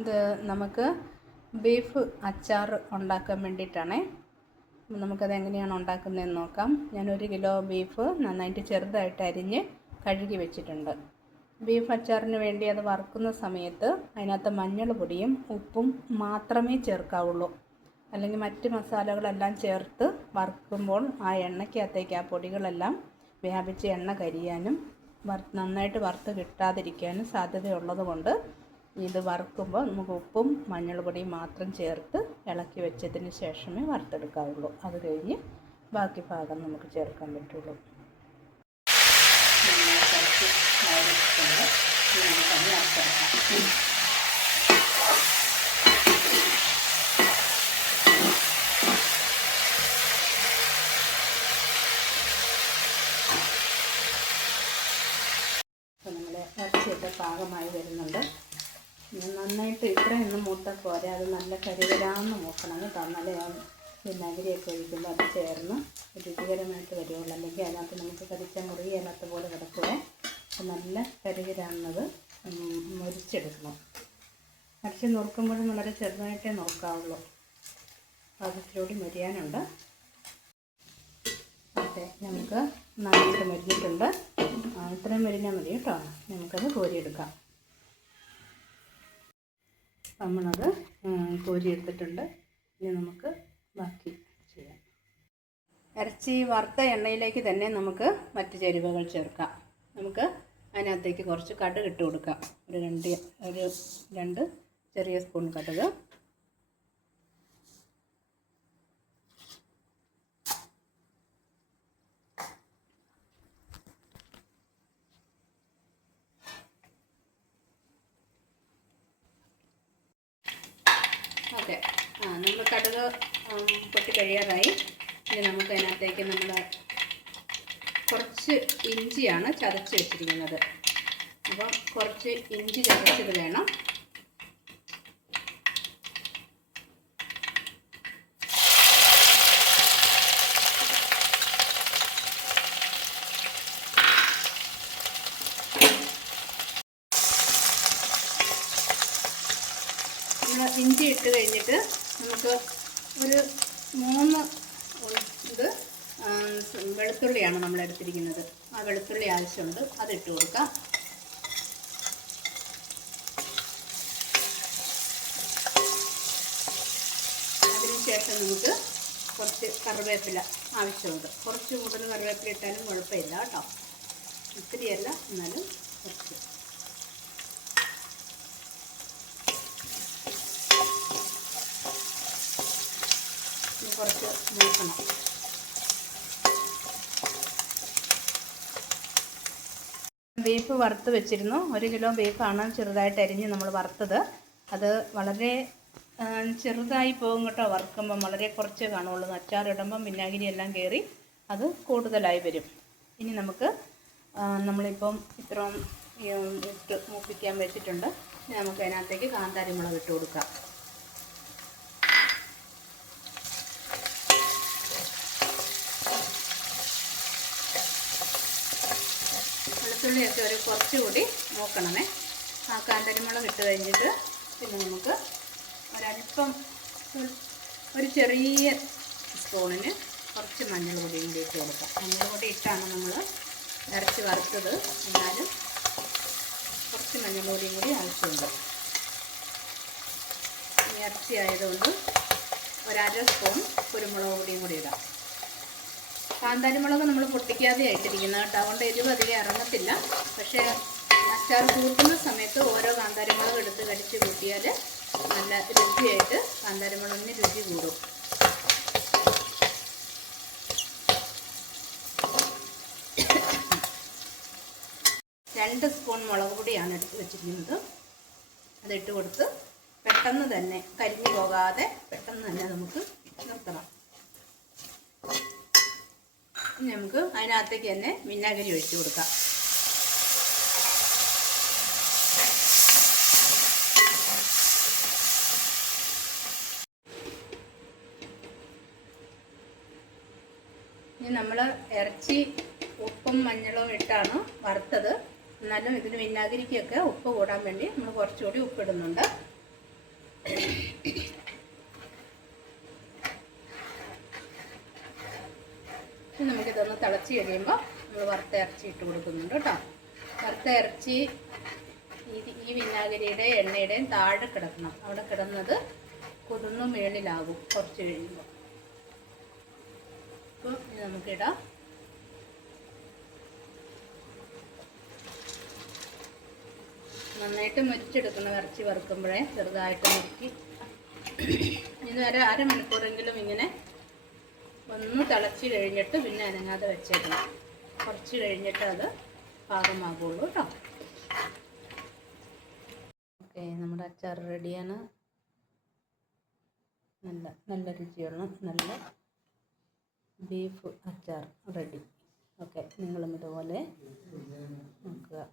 ഇത് നമുക്ക് ബീഫ് അച്ചാർ ഉണ്ടാക്കാൻ വേണ്ടിയിട്ടാണേ. നമുക്കത് എങ്ങനെയാണ് ഉണ്ടാക്കുന്നതെന്ന് നോക്കാം. ഞാൻ 1 കിലോ ബീഫ് നന്നായിട്ട് ചെറുതായിട്ട് അരിഞ്ഞ് കഴുകി വെച്ചിട്ടുണ്ട്. ബീഫ് അച്ചാറിന് വേണ്ടി അത് വറുക്കുന്ന സമയത്ത് അതിനകത്ത് മഞ്ഞൾ പൊടിയും ഉപ്പും മാത്രമേ ചേർക്കാവുള്ളൂ. അല്ലെങ്കിൽ മറ്റ് മസാലകളെല്ലാം ചേർത്ത് വറുക്കുമ്പോൾ ആ എണ്ണയ്ക്കകത്തേക്ക് ആ പൊടികളെല്ലാം വ്യാപിച്ച് എണ്ണ കരിയാനും നന്നായിട്ട് വറുത്ത് കിട്ടാതിരിക്കാനും സാധ്യതയുള്ളത് കൊണ്ട് ഇത് വറുക്കുമ്പോൾ നമുക്ക് ഉപ്പും മഞ്ഞൾ പൊടിയും മാത്രം ചേർത്ത് ഇളക്കി വെച്ചതിന് ശേഷമേ വറുത്തെടുക്കാവുള്ളൂ. അത് കഴിഞ്ഞ് ബാക്കി ഭാഗം നമുക്ക് ചേർക്കാൻ പറ്റുള്ളൂ. അപ്പോൾ നമ്മുടെ ഇറച്ചിയൊക്കെ പാകമായി വരുന്നുണ്ട്. നന്നായിട്ട് ഇത്രയൊന്നും മൂത്താൽ പോരെ, അത് നല്ല കരിവരാന്ന് മൂക്കണം കേട്ടോ. എന്നാലേ ആ വിനാഗിരിയൊക്കെ ഒഴിക്കുമ്പോൾ അത് ചേർന്ന് രുചികരമായിട്ട് വരുള്ളൂ. അല്ലെങ്കിൽ അതിനകത്ത് നമുക്ക് കടിച്ച മുറിയല്ലാത്ത പോലെ കിടക്കുക. നല്ല കരിവരാന്നത് മുരിച്ചെടുക്കണം. അടിച്ച് നുറുക്കുമ്പോഴും വളരെ ചെറുതായിട്ടേ നുറുക്കാവുള്ളൂ. അത് ഇച്ചിരി മുരിയാനുണ്ട്. ഓക്കെ, നമുക്ക് നന്നായിട്ട് മുരിഞ്ഞിട്ടുണ്ട്. ഇത്രയും മുരിഞ്ഞാൽ മതി കേട്ടോ. നമുക്കത് കോരിയെടുക്കാം. നമ്മളത് കോരിയെടുത്തിട്ടുണ്ട്. ഇനി നമുക്ക് ബാക്കി ചെയ്യാം. ഇറച്ചി വറുത്ത എണ്ണയിലേക്ക് തന്നെ നമുക്ക് മറ്റ് ചേരുവകൾ ചേർക്കാം. നമുക്ക് അതിനകത്തേക്ക് കുറച്ച് കടുക് ഇട്ട് കൊടുക്കാം. ഒരു രണ്ട് ചെറിയ സ്പൂൺ കടുക്. ഓക്കെ, നമ്മൾ കടുക് പൊട്ടി കഴിയാറായി. ഇനി നമുക്ക് അതിനകത്തേക്ക് നമ്മൾ കുറച്ച് ഇഞ്ചിയാണ് ചതച്ച് വെച്ചിരിക്കുന്നത്. അപ്പം കുറച്ച് ഇഞ്ചി ചതച്ചത് വേണം. ഇഞ്ചി ഇട്ട് കഴിഞ്ഞിട്ട് നമുക്ക് ഒരു 3 ഇത് വെളുത്തുള്ളിയാണ് നമ്മൾ എടുത്തിരിക്കുന്നത്. ആ വെളുത്തുള്ളി ആവശ്യമുണ്ട്, അതിട്ട് കൊടുക്കാം. അതിനുശേഷം നമുക്ക് കുറച്ച് കറിവേപ്പില ആവശ്യമുണ്ട്. കുറച്ച് കൂടുതൽ കറിവേപ്പില ഇട്ടാലും കുഴപ്പമില്ല കേട്ടോ. ഇത്തിരിയല്ല, എന്നാലും കുറച്ച്. കുറച്ച് മൂക്കണം. ബീഫ് വറുത്ത് വെച്ചിരുന്നു. 1 കിലോ ബീഫാണ് ചെറുതായിട്ട് അരിഞ്ഞ് നമ്മൾ വറുത്തത്. അത് വളരെ ചെറുതായി പോകും കേട്ടോ. വറുക്കുമ്പം വളരെ കുറച്ച് കാണുള്ളൂ. അച്ചാറിടുമ്പം വിനാഗിരി എല്ലാം കയറി അത് കൂടുതലായി വരും. ഇനി നമുക്ക് നമ്മളിപ്പം ഇത്രയും ഇട്ട് മൂപ്പിക്കാൻ വെച്ചിട്ടുണ്ട്. ഇനി നമുക്ക് അതിനകത്തേക്ക് കാന്താരി മുളക് ഇട്ട് കൊടുക്കാം. വെളുത്തുള്ളിയൊക്കെ ഒരു കുറച്ചുകൂടി നോക്കണമേ. ആ കാന്താരിമുളക് ഇട്ട് കഴിഞ്ഞിട്ട് പിന്നെ നമുക്ക് ഒരല്പം ഒരു ചെറിയ സ്പൂണിന് കുറച്ച് മഞ്ഞൾ പൊടിയും കൂടി ഇട്ട് കൊടുക്കാം. മഞ്ഞൾ പൊടി ഇട്ടാണ് നമ്മൾ ഇറച്ചി വറുത്തത്, എന്നാലും കുറച്ച് മഞ്ഞൾ പൊടിയും കൂടി ആവശ്യമുണ്ട്. ഈ ഇറച്ചി ആയതുകൊണ്ട് 1/2 സ്പൂൺ കുരുമുളക് പൊടിയും കൂടി ഇടാം. കാന്താരിമുളക് നമ്മൾ പൊട്ടിക്കാതെ ആയിട്ടിരിക്കുന്നത് കേട്ടോ. അതുകൊണ്ട് എരിവ് അധികം ഇറങ്ങത്തില്ല. പക്ഷേ അച്ചാർ കൂട്ടുന്ന സമയത്ത് ഓരോ കാന്താരിമുളക് എടുത്ത് കടിച്ച് കൂട്ടിയാൽ നല്ല രുചിയായിട്ട് കാന്താരിമുളകിന് രുചി കൂടും. രണ്ട് സ്പൂൺ മുളക് പൊടിയാണ് എടുത്ത് വെച്ചിരിക്കുന്നത്. അതിട്ട് കൊടുത്ത് പെട്ടെന്ന് തന്നെ കരിഞ്ഞു പോകാതെ പെട്ടെന്ന് തന്നെ നമുക്ക് നിർത്തണം. നമുക്ക് അതിനകത്തേക്ക് തന്നെ വിനാഗിരി ഒഴിച്ച് കൊടുക്കാം. ഇനി നമ്മൾ ഇറച്ചി ഉപ്പും മഞ്ഞളും ഇട്ടാണ് വറുത്തത്. എന്നാലും ഇതിന് വിനാഗിരിക്കൊക്കെ ഉപ്പ് കൂടാൻ വേണ്ടി നമ്മൾ കുറച്ചുകൂടി ഉപ്പിടുന്നുണ്ട്. കഴിയുമ്പോൾ നമ്മൾ വറുത്ത ഇറച്ചി ഇട്ട് കൊടുക്കുന്നുണ്ട് കേട്ടോ. വറുത്ത ഇറച്ചി ഈ വിനാഗിരിയുടെ എണ്ണയുടെയും താഴെ കിടക്കണം. അവിടെ കിടന്നത് കുതിർന്ന് മേളിലാകും കുറച്ച് കഴിയുമ്പോൾ. അപ്പോൾ ഇത് നമുക്കിടാം. നന്നായിട്ട് മുരിച്ചെടുക്കണം ഇറച്ചി വറുക്കുമ്പോഴേ, ചെറുതായിട്ട് മുറുക്കി. ഇത് അരമണിക്കൂറെങ്കിലും ഇങ്ങനെ ഒന്ന് തിളച്ച് കഴിഞ്ഞിട്ട് പിന്നെ അനങ്ങാതെ വെച്ചേക്കണം. കുറച്ച് കഴിഞ്ഞിട്ട് അത് പാകമാകുള്ളൂ കേട്ടോ. ഓക്കെ, നമ്മുടെ അച്ചാർ റെഡിയാണ്. നല്ല രുചിയുള്ള നല്ല ബീഫ് അച്ചാർ റെഡി. ഓക്കെ, നിങ്ങളും ഇതുപോലെ നോക്കുക.